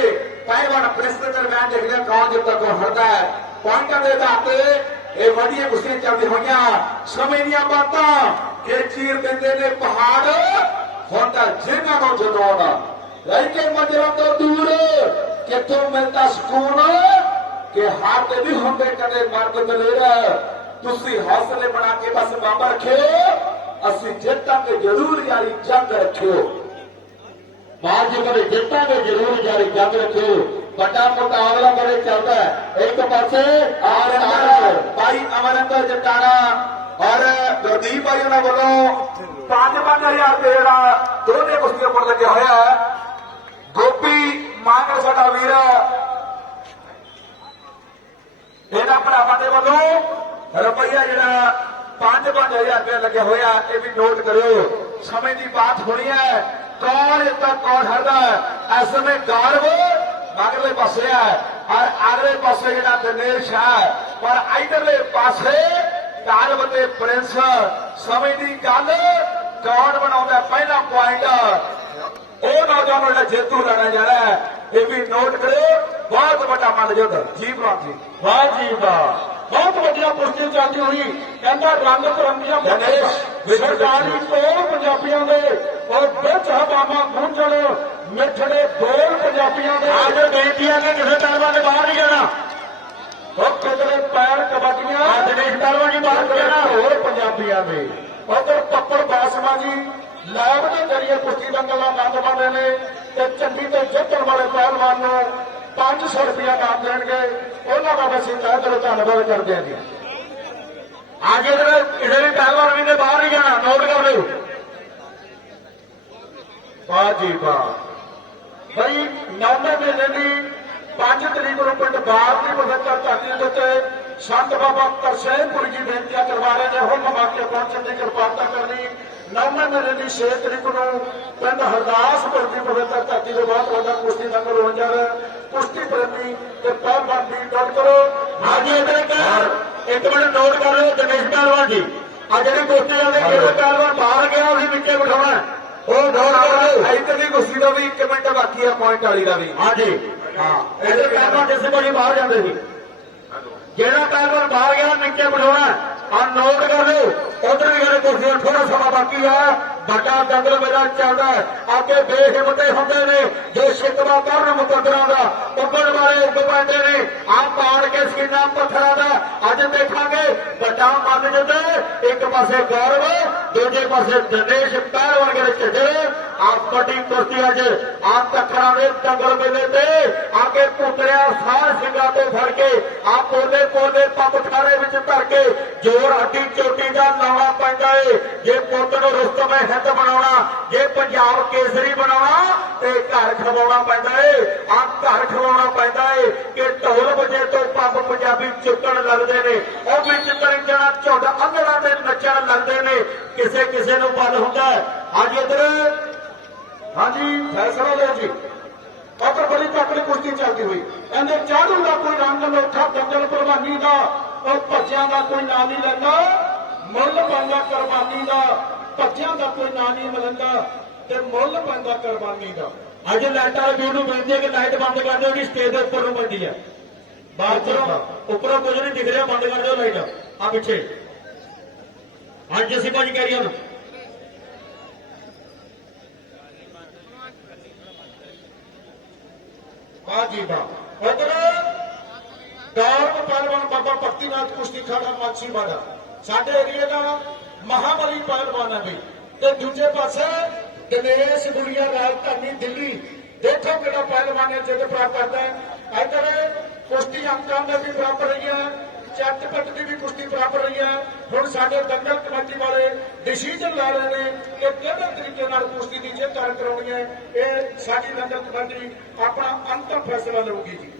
ਪਹਿਲਵਾਨ ਪ੍ਰੈਸ ਦੇ ਦਰਮਿਆਨ ਦੇਖਦੇ ਕੌਣ ਜਿੱਤ ਕੌਣ ਹਰਦਾ ਹੈ। ਪੁਆਇੰਟਾਂ ਦੇ ਆਧਾਰ ਤੇ ਇਹ ਵਧੀਆ ਕੁਸ਼ਤੀਆਂ ਚੱਲਦੀ ਹੋਈਆਂ। ਸਮੇਂ ਦੀਆਂ ਬਾਤਾਂ ਕਿ ਚੀਰ ਦਿੰਦੇ ਨੇ ਪਹਾੜ। ਹੁਣ ਤਾਂ ਜਿਨ੍ਹਾਂ ਨੂੰ ਜਦੋਣਾ ਰਹਿ ਕੇ ਮੰਜ਼ਲਾਂ ਤੋਂ ਦੂਰ, ਕਿੱਥੋਂ ਮਿਲਦਾ ਸਕੂਨ? ਕਿ ਹੱਥ ਨਹੀਂ ਹੁੰਦੇ ਕਦੇ ਮਰਦ ਦਲੇਰਾ। ਤੁਸੀਂ ਹੌਸਲੇ ਬਣਾ ਕੇ ਬਸ ਬਾਬਾ ਰੱਖਿਓ। ਅਸੀਂ ਜਿੱਤਾਂਗੇ, ਜ਼ਰੂਰ ਯਾਰੀ ਜੰਗ ਰੱਖਿਓ। ਬਾਅਦ ਜੇ ਕਦੇ ਜਿੱਤਾਂਗੇ, ਜ਼ਰੂਰ ਜਾਰੀ ਜੰਗ ਰੱਖਿਓ। ਵੱਡਾ ਮੁਕਾਬਲਾ ਕਰੇ ਚੱਲਦਾ ਹੈ। ਇੱਕ ਪਾਸੇ ਆਰ ਭਾਈ ਅਮਰਿੰਦਰ ਜਟਾਣਾ ਔਰ ਗੁਰਦੀਪ ਭਾਈ ਉਹਨਾਂ ਵੱਲੋਂ 5-5000 ਦੇ ਜਿਹੜਾ ਦੋਨੇ ਕੁਸ਼ਤੀਆਂ ਉੱਪਰ ਲੱਗਿਆ ਹੋਇਆ ਹੈ। ਗੋਪੀ ਮਾਨਰ ਸਾਡਾ ਵੀਰ। ਇਹਨਾਂ ਭਰਾਵਾਂ ਦੇ ਵੱਲੋਂ ਰੁਪਈਆ ਜਿਹੜਾ 5-5000 ਰੁਪਏ ਲੱਗਿਆ ਹੋਇਆ ਇਹ ਵੀ ਨੋਟ ਕਰਿਓ। ਸਮੇਂ ਦੀ ਬਾਤ ਹੋਣੀ ਹੈ। ਕੌਣ ਇਸ ਦਾ ਕੌਣ ਹਰਦਾ ਹੈ? ਇਸ ਸਮੇਂ ਗੌਰਵ ਮਗਰਲੇ ਪਾਸੇ ਹੈ ਔਰ ਅਗਲੇ ਪਾਸੇ ਜਿਹੜਾ ਦਿਨੇਸ਼ ਹੈ, ਪਰ ਇਧਰਲੇ ਪਾਸੇ ਤੇ ਪ੍ਰਿੰਸ, ਸਮੇਂ ਦੀ ਗੱਲ ਕੌਣ ਬਣਾਉਂਦਾ? ਪਹਿਲਾ ਪੁਆਇੰਟ ਉਹ ਨੌਜਵਾਨ ਜਿਹੜਾ ਜੇਤੂ ਲੈਣਾ ਜਾਣਾ ਇਹ ਵੀ ਨੋਟ ਕਰਿਓ, ਬਹੁਤ ਵੱਡਾ ਮੱਲ ਜੁੱਧ ਜੀ ਬਰਾਤ ਜੀ ਵਾਹ ਜੀ ਵਾਹ। ਬਹੁਤ ਵਧੀਆ ਕੁਸ਼ਤੀ ਚੱਲਦੀ ਹੋਈ ਕਹਿੰਦਾ ਰੰਗ ਵਿੱਚ ਸਰਕਾਰੀ ਕੋਲ ਪੰਜਾਬੀਆਂ ਦੇ ਔਰ ਵਿੱਚ ਹਵਾਮਾ ਗੂੰਜਣ ਮਿੱਠੜੇ ਬੋਲ ਪੰਜਾਬੀਆਂ ਦੇ। ਅੱਜ ਬੇਨਤੀਆਂ ਨੇ ਕਿਸੇ ਤਰ੍ਹਾਂ ਦੇ ਬਾਹਰ ਨਹੀਂ ਜਾਣਾ। ਉਹ ਕਿਧਰੇ ਪੈਰ ਕਬੱਡੀਆਂ। ਆ ਦਿਨੇਸ਼ ਪਹਿਲਵਾਨ ਜੀ ਬਾਹਰ ਜਾਣਾ। ਹੋਰ ਪੰਜਾਬੀਆਂ ਦੇ। ਉਧਰ ਪੱਪੜ ਬਾਸਮਾ ਜੀ ਲਾਭ ਦੇ ਜਰੀਏ ਕੁਸ਼ਤੀ ਦੰਗਲ ਦਾ ਆਨੰਦ ਮਾਣਦੇ ਨੇ ਤੇ ਚੰਡੀ ਤੋਂ ਜਿੱਤਣ ਵਾਲੇ ਪਹਿਲਵਾਨ ਨੂੰ 500 ਰੁਪਇਆ ਨਾਮ ਦੇਣਗੇ। ਉਹਨਾਂ ਦਾ ਅਸੀਂ ਤਹਿ ਦਿਲੋਂ ਧੰਨਵਾਦ ਕਰਦੇ ਹਾਂ ਜੀ। ਅੱਜ ਇਹਦੇ ਇਹਦੇ ਵੀ ਪਹਿਲਵਾਨ ਵੀ ਨੇ ਬਾਹਰ ਨਹੀਂ ਜਾਣਾ, ਨੋਟ ਕਰ ਲਿਓ। ਵਾਹ ਜੀ ਵਾਹ। ਬਈ, ਨੌਵੇਂ ਮਹੀਨੇ ਦੀ 5 ਤਰੀਕ ਨੂੰ ਪਿੰਡ ਬਾਰ ਦੀ ਪਵਿੱਤਰ ਧਰਤੀ ਦੇ ਉੱਤੇ ਸੰਤ ਬਾਬਾ ਤਰਸੇਮਪੁਰ ਜੀ ਬੇਨਤੀਆਂ ਕਰਵਾ ਰਹੇ ਨੇ। ਹੁਣ ਮੌਕੇ ਪਹੁੰਚਣ ਦੀ ਕਿਰਪਾਲਤਾ ਕਰਨੀ ਨੌਵੇਂ ਮਹੀਨੇ ਦੀ 6 ਤਰੀਕ ਨੂੰ ਪਿੰਡ ਹਰਦਾਸਪੁਰ ਦੀ ਪਵਿੱਤਰ ਧਰਤੀ ਦੇ ਬਹੁਤ ਵੱਡਾ ਕੁਸ਼ਤੀ ਦੰਗਲ ਹੋਣ ਜਾ ਰਿਹਾ। ਕੁਸ਼ਤੀ ਪ੍ਰੇਮੀ ਤੇ ਪਹਿਲਵਾਨ ਦੀ ਡਟ ਕਰੋ। ਅੱਜ ਇਹਦੇ ਕਰ ਇੱਕ ਮਿੰਟ ਨੋਟ ਕਰ ਲਿਓ ਦਿਨੇਸ਼ ਪਹਿਲਵਾਨ ਜੀ। ਆ ਜਿਹੜੇ ਕੋਟੇ ਵਾਲੇ ਜਿਹੜੇ ਪਹਿਲਵਾਨ ਬਾਹਰ ਗਿਆ ਉਹਦੇ ਵਿੱਚੇ ਬਿਠਾਉਣਾ। ਉਹ ਨੋਟ ਕਰ ਲਿਓ। ਇੱਧਰ ਦੀ ਕੁਸ਼ਤੀ ਦਾ ਵੀ 1 ਮਿੰਟ ਬਾਕੀ ਆ ਪੁਆਇੰਟ ਵਾਲੀ ਦਾ ਵੀ। ਹਾਂਜੀ। ਹਾਂ। ਇਹਦੇ ਪਹਿਲਵਾਨ ਕਿਸੇ ਕੋਲ ਨਹੀਂ ਬਾਹਰ ਜਾਂਦੇ ਸੀ। ਜਿਹੜਾ ਪਹਿਲਵਾਨ ਬਾਹਰ ਗਿਆ ਨੀਚੇ ਬਿਠਾਉਣਾ ਆ ਨੋਟ ਕਰ ਲਿਓ ਉਧਰ ਵੀ ਜਿਹੜੇ ਕੁਰਸੀਆਂ ਥੋੜਾ ਸਮਾਂ ਬਾਕੀ ਆ ਵੱਡਾ ਦੰਗਲ ਮੇਰਾ ਚੱਲਦਾ ਹੈ ਅੱਗੇ ਬੇਹਿੰਮਤੇ ਹੁੰਦੇ ਨੇ ਜੋ ਸ਼ਿਕਵਾ ਕਰਨ ਮੁਕੱਦਰਾਂ ਦਾ ਉੱਗਣ ਵਾਲੇ ਉੱਗ ਪੈਂਦੇ ਨੇ ਆ ਪਾੜ ਕੇ ਸਕੀਨਾ ਪੱਥਰਾਂ ਦਾ ਅੱਜ ਦੇਖਾਂਗੇ ਵੱਡਾ ਮੱਲ ਜੁੱਧ ਇੱਕ ਪਾਸੇ ਗੌਰਵ ਦੂਜੇ ਪਾਸੇ ਦਿਨੇਸ਼ ਪਹਿਲਵਾਨ ਦੇ ਝੱਡੇ ਆ ਵੱਡੀ ਕੁਸ਼ਤੀ ਅੱਜ ਆ ਤਖਰਾਂ ਦੇ ਦੰਗਲ ਮੇਲੇ ਤੇ ਅੱਗੇ ਪੁੱਤਰਿਆ ਸਾਹ ਸਿੰਘਾਂ ਤੋਂ ਫੜ ਕੇ ਆ ਪੋਲੇ ਪੋਲੇ ਪੰਪ ਖਾਣੇ ਵਿੱਚ ਧਰ ਕੇ ਜੋਰ ਹੱਡੀ ਚੋਟੀ ਦਾ ਲਾਉਣਾ ਪੈਂਦਾ ਏ। ਜੇ ਪੁੱਤ ਨੂੰ ਰੁਸਤਮ ਹਿੰਦ ਬਣਾਉਣਾ ਤੇ ਘਰ ਖਵਾਉਣਾ ਪੈਂਦਾ ਏ। ਆ ਘਰ ਖਵਾਉਣਾ ਪੈਂਦਾ ਏ ਕਿ ਢੋਲ ਵਜੇ ਤੋਂ ਪੱਬ ਪੰਜਾਬੀ ਚੁੱਕਣ ਲੱਗਦੇ ਨੇ। ਉਹ ਵਿੱਚ ਤਰਿੰਜਣਾ ਝੁੱਡ ਅੰਗਲਾਂ ਤੇ ਨੱਚਣ ਲੱਗਦੇ ਨੇ। ਕਿਸੇ ਕਿਸੇ ਨੂੰ ਬਲ ਹੁੰਦਾ ਹੈ। ਅੱਜ ਇਧਰ ਹਾਂਜੀ, ਫੈਸਲਾ ਲਓ ਜੀ। ਉਧਰ ਬੜੀ ਤਕੜੀ ਕੁਸ਼ਤੀ ਚੱਲਦੀ ਹੋਈ। ਕਹਿੰਦੇ ਚਾੜੂ ਦਾ ਕੋਈ ਰੰਗ ਲੋਠਾ ਦੰਗਲ ਕੁਰਬਾਨੀ ਦਾ, ਉਹ ਭੱਜਿਆਂ ਦਾ ਕੋਈ ਨਾਂ ਨਹੀਂ ਲੈਂਦਾ। ਮੁੱਲ ਪਾਉਂਦਾ ਕੁਰਬਾਨੀ ਦਾ, ਭੱਜਿਆਂ ਦਾ ਕੋਈ ਨਾਂ ਨਹੀਂ ਮਿਲਦਾ ਤੇ ਮੁੱਲ ਪਾਉਂਦਾ ਕੁਰਬਾਨੀ ਦਾ। ਅੱਜ ਲਾਈਟ ਵਾਲੇ ਵੀਰ ਨੂੰ ਬੇਨਤੀ ਹੈ ਕਿ ਲਾਈਟ ਬੰਦ ਕਰ ਦਿਓ, ਕਿ ਸਟੇਜ ਦੇ ਉੱਪਰ ਨੂੰ ਪੈਂਦੀ ਹੈ। ਬਾਹਰ ਉੱਪਰੋਂ ਉੱਪਰੋਂ ਕੁਝ ਨਹੀਂ ਦਿਖ ਰਿਹਾ, ਬੰਦ ਕਰ ਦਿਓ ਲਾਈਟ। ਆ ਪਿੱਛੇ। ਅੱਜ ਅਸੀਂ ਭਾਜੀ ਕਹਿ ਰਹੀ ਹਾਂ ਵਾਹ ਜੀ ਉਧਰ ਗੌਰਵ ਪਹਿਲਵਾਨ ਬਾਬਾ ਭਗਤੀਨਾਥ ਕੁਸ਼ਤੀ ਖਾੜਾ ਮਾਛੀਵਾੜਾ ਸਾਡੇ ਏਰੀਆ ਦਾ ਮਹਾਬਲੀ ਪਹਿਲਵਾਨ ਹੈ ਵੀ ਤੇ ਦੂਜੇ ਪਾਸੇ ਦਿਨੇਸ਼ ਗੁੜੀਆ ਰਾਜਧਾਨੀ ਦਿੱਲੀ। ਦੇਖੋ ਕਿਹੜਾ ਪਹਿਲਵਾਨ ਹੈ ਜਿੱਤ ਪ੍ਰਾਪਤ ਕਰਦਾ ਹੈ। ਇੱਧਰ ਕੁਸ਼ਤੀ ਅੰਕਾਂ ਦੇ ਵੀ ਬਰਾਬਰ ਰਹੀ ਹੈ। ਚੱਟ-ਪੱਟ ਦੀ ਵੀ ਕੁਸ਼ਤੀ ਬਰਾਬਰ ਰਹੀ ਹੈ। ਹੁਣ ਸਾਡੇ ਦੰਗਲ ਕਮੇਟੀ ਵਾਲੇ ਡਿਸੀਜਨ ਲੈ ਰਹੇ ਨੇ ਕਿ ਕਿਹੜੇ ਤਰੀਕੇ ਨਾਲ ਕੁਸ਼ਤੀ ਦੀ ਜਿੱਤ ਕਰਾਉਣੀ ਹੈ। ਇਹ ਸਾਡੀ ਦੰਗਲ ਕਮੇਟੀ ਆਪਣਾ ਅੰਤਮ ਫੈਸਲਾ ਲਊਗੀ ਜੀ।